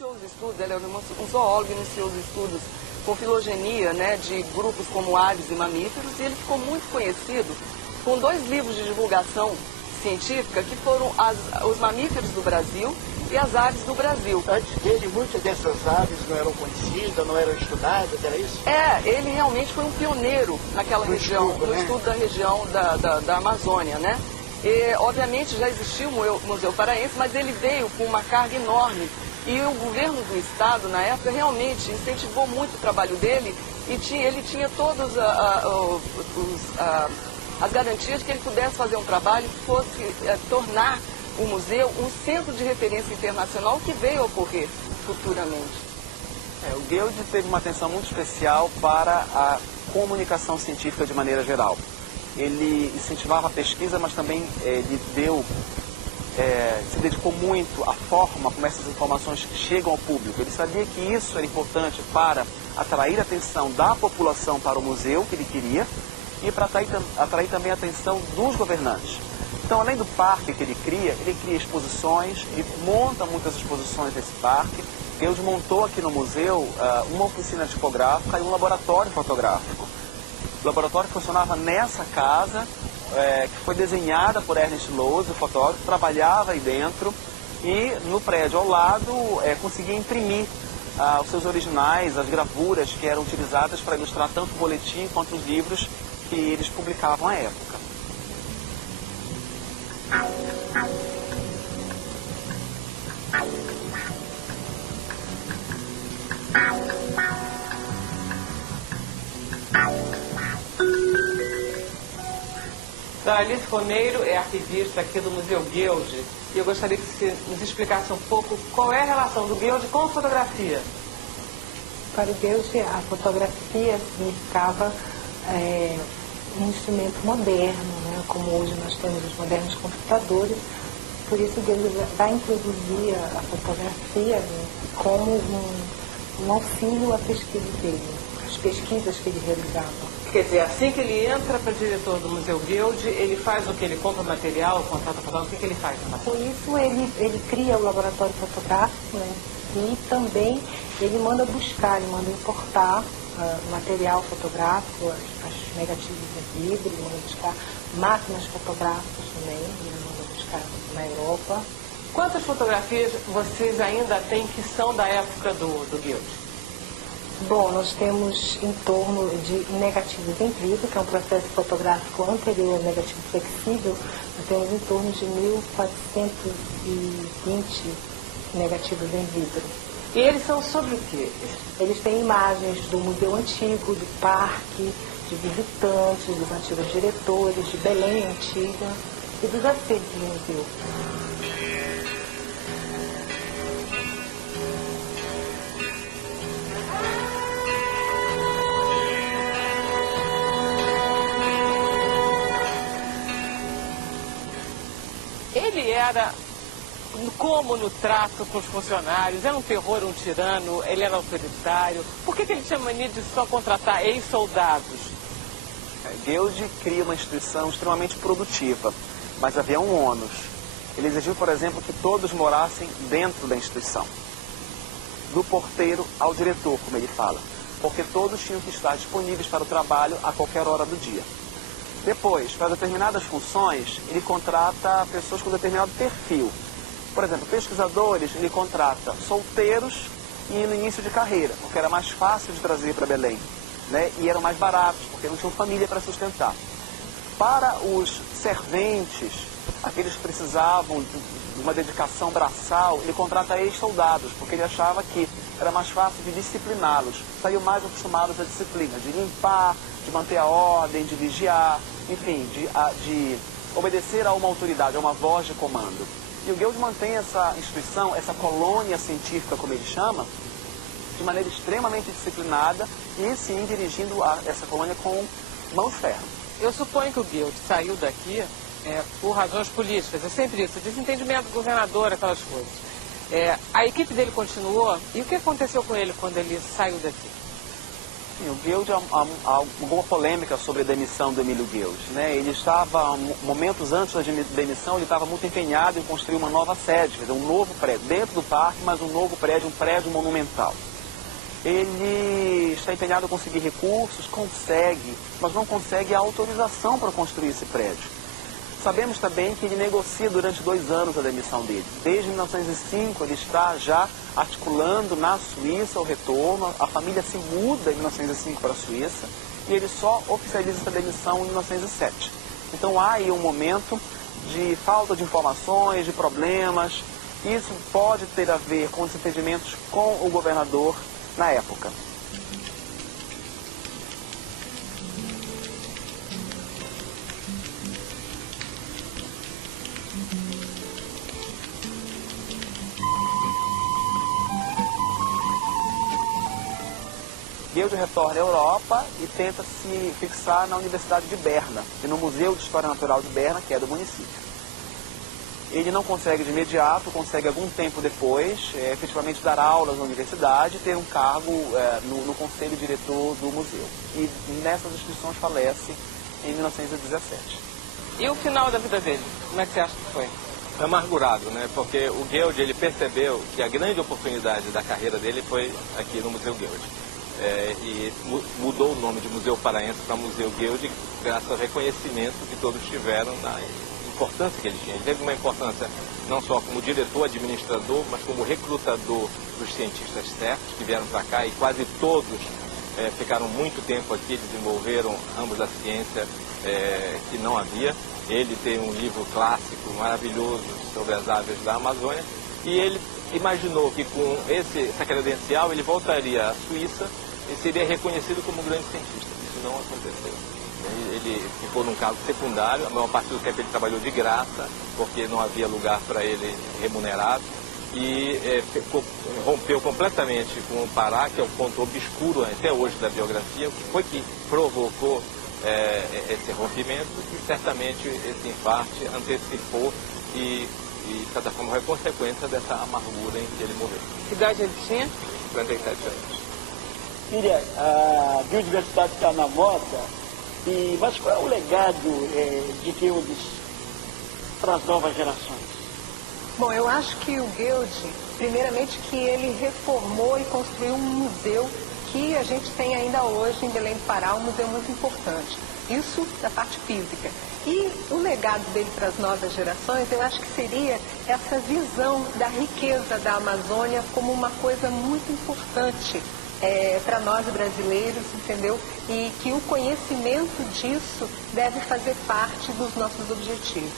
iniciou os estudos, ele era um zoólogo, iniciou os estudos com filogenia, né, de grupos como aves e mamíferos, e ele ficou muito conhecido com 2 livros de divulgação científica, que foram os mamíferos do Brasil e as aves do Brasil. Antes dele, muitas dessas aves não eram conhecidas, não eram estudadas, era isso? Ele realmente foi um pioneiro naquela região, no estudo da região da Amazônia, né? E, obviamente, já existia o Museu Paraense, mas ele veio com uma carga enorme. E o governo do estado, na época, realmente incentivou muito o trabalho dele e ele tinha todas as garantias de que ele pudesse fazer um trabalho que fosse tornar o museu um centro de referência internacional, que veio a ocorrer futuramente. O Guild teve uma atenção muito especial para a comunicação científica de maneira geral. Ele incentivava a pesquisa, mas também se dedicou muito à forma como essas informações chegam ao público. Ele sabia que isso era importante para atrair a atenção da população para o museu que ele queria e para atrair também a atenção dos governantes. Então, além do parque que ele cria exposições, ele monta muitas exposições nesse parque. Ele montou aqui no museu uma oficina tipográfica e um laboratório fotográfico. O laboratório funcionava nessa casa, que foi desenhada por Ernest Lose, o fotógrafo, trabalhava aí dentro e no prédio ao lado conseguia imprimir os seus originais, as gravuras que eram utilizadas para ilustrar tanto o boletim quanto os livros que eles publicavam à época. Alice Romeiro é arquivista aqui do Museu Guild e eu gostaria que você nos explicasse um pouco qual é a relação do Guild com a fotografia. Para o Guild, a fotografia significava um instrumento moderno, né? Como hoje nós temos os modernos computadores. Por isso o Guild vai introduzir a fotografia, né, como um auxílio à pesquisa dele, às pesquisas que ele realizava. Quer dizer, assim que ele entra para diretor do Museu Guild, ele faz o que? Ele compra material, contrata fotógrafo, o que ele faz? Com isso, ele cria o laboratório fotográfico, né? E também ele manda buscar, ele manda importar material fotográfico, as negativos de vidro, ele manda buscar máquinas fotográficas também, ele manda buscar na Europa. Quantas fotografias vocês ainda têm que são da época do Guild? Bom, nós temos em torno de negativos em vidro, que é um processo fotográfico anterior ao negativo flexível. Nós temos em torno de 1420 negativos em vidro. E eles são sobre o quê? Eles têm imagens do museu antigo, do parque, de visitantes, dos antigos diretores, de Belém antiga e dos acervos do museu. Ele era como no trato com os funcionários, era um terror, um tirano, ele era autoritário. Por que ele tinha mania de só contratar ex-soldados? Guild cria uma instituição extremamente produtiva, mas havia um ônus. Ele exigiu, por exemplo, que todos morassem dentro da instituição, do porteiro ao diretor, como ele fala, porque todos tinham que estar disponíveis para o trabalho a qualquer hora do dia. Depois, para determinadas funções, ele contrata pessoas com determinado perfil. Por exemplo, pesquisadores, ele contrata solteiros e no início de carreira, porque era mais fácil de trazer para Belém, né? E eram mais baratos, porque não tinham família para sustentar. Para os serventes, aqueles que precisavam de uma dedicação braçal, ele contrata ex-soldados, porque ele achava que era mais fácil de discipliná-los. Saíam mais acostumados à disciplina, de limpar, de manter a ordem, de vigiar, enfim, de obedecer a uma autoridade, a uma voz de comando. E o Guild mantém essa instituição, essa colônia científica, como ele chama, de maneira extremamente disciplinada e sim dirigindo essa colônia com mãos ferro. Eu suponho que o Guild saiu daqui por razões políticas, é sempre isso, desentendimento do governador, aquelas coisas. A equipe dele continuou, e o que aconteceu com ele quando ele saiu daqui? O Guild, há alguma polêmica sobre a demissão do Emílio Guild, né? Ele estava, momentos antes da demissão, ele estava muito empenhado em construir uma nova sede, quer dizer, um novo prédio, dentro do parque, mas um novo prédio, um prédio monumental. Ele está empenhado em conseguir recursos, consegue, mas não consegue a autorização para construir esse prédio. Sabemos também que ele negocia durante 2 anos a demissão dele. Desde 1905 ele está já articulando na Suíça o retorno, a família se muda em 1905 para a Suíça e ele só oficializa essa demissão em 1907. Então há aí um momento de falta de informações, de problemas. Isso pode ter a ver com desentendimentos com o governador na época. Guild retorna à Europa e tenta se fixar na Universidade de Berna e no Museu de História Natural de Berna, que é do município. Ele não consegue de imediato, consegue algum tempo depois, efetivamente dar aulas na universidade e ter um cargo no conselho diretor do museu. E nessas instituições falece em 1917. E o final da vida dele, como é que você acha que foi? Amargurado, né? Porque o Guild, ele percebeu que a grande oportunidade da carreira dele foi aqui no Museu Guild. E mudou o nome de Museu Paraense para Museu Guild, graças ao reconhecimento que todos tiveram na importância que ele tinha. Ele teve uma importância não só como diretor, administrador, mas como recrutador dos cientistas certos que vieram para cá e quase todos ficaram muito tempo aqui, desenvolveram ramos da ciência que não havia. Ele tem um livro clássico maravilhoso sobre as aves da Amazônia e ele imaginou que com essa credencial ele voltaria à Suíça e seria reconhecido como um grande cientista. Isso não aconteceu. Ele ficou num cargo secundário, a maior parte do tempo ele trabalhou de graça, porque não havia lugar para ele remunerado, e rompeu completamente com o Pará, que é um ponto obscuro até hoje da biografia, o que foi que provocou esse rompimento, e certamente esse infarte antecipou e de certa forma, foi consequência dessa amargura em que ele morreu. Que idade ele tinha? 57 anos. Filha, a biodiversidade está na moda, mas qual é o legado de Guild para as novas gerações? Bom, eu acho que o Guild, primeiramente que ele reformou e construiu um museu que a gente tem ainda hoje em Belém do Pará, um museu muito importante. Isso da parte física. E o legado dele para as novas gerações, eu acho que seria essa visão da riqueza da Amazônia como uma coisa muito importante para nós brasileiros, entendeu? E que o conhecimento disso deve fazer parte dos nossos objetivos.